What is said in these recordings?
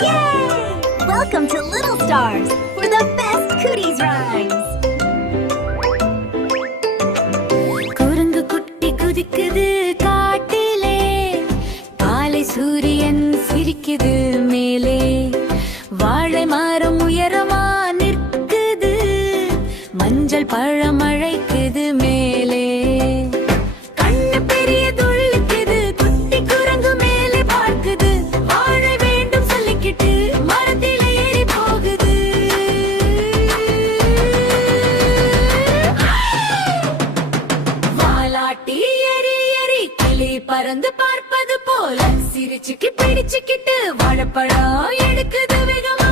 Yay! Welcome to Little Stars for the best cooties rhymes. குரங்கு குட்டி குதிக்குது காட்டிலே, காலை சூரியன் சிரிக்குது மேலே, வாழை மரம் உயரமா நிற்குது, மஞ்சள் பழம் அழைக்குது மேலே. கண்ணு பெரிய துள்ளிக்குது, குட்டி குரங்கு மேலே பார்க்குது, வாழை வேண்டும் சொல்லிக்கிட்டு மரத்தில் ஏறி போகுது. வாலாட்டி எரி எரி கிளி பறந்து பார்ப்பது போல, சிரிச்சுக்கி பிடிச்சுக்கிட்டு வாழைப்பழம் எடுக்குது வேகமா.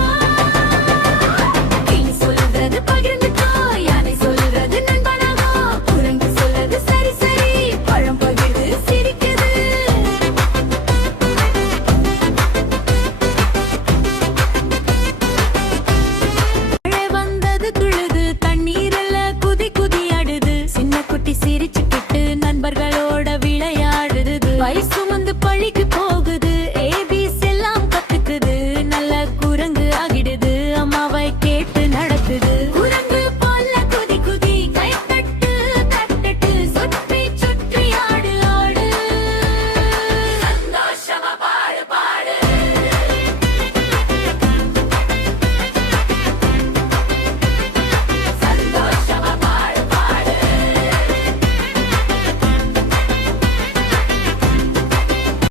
கிளி சொல்றது பகிர்ந்துக்கோ, யானை சொல்றது நண்பனாகோ, குரங்கு சொல்றது சரி சரி, பழம் பகிர்ந்து சிரிக்குது. மழை வந்தது துழுது, தண்ணீரல்ல குதி குதி ஆடுது, சின்ன குட்டி சிரிச்சுக்கிட்டு நண்பர்களோட விளையாடுது. வயசு சுமந்து பழிக்கு போகுது,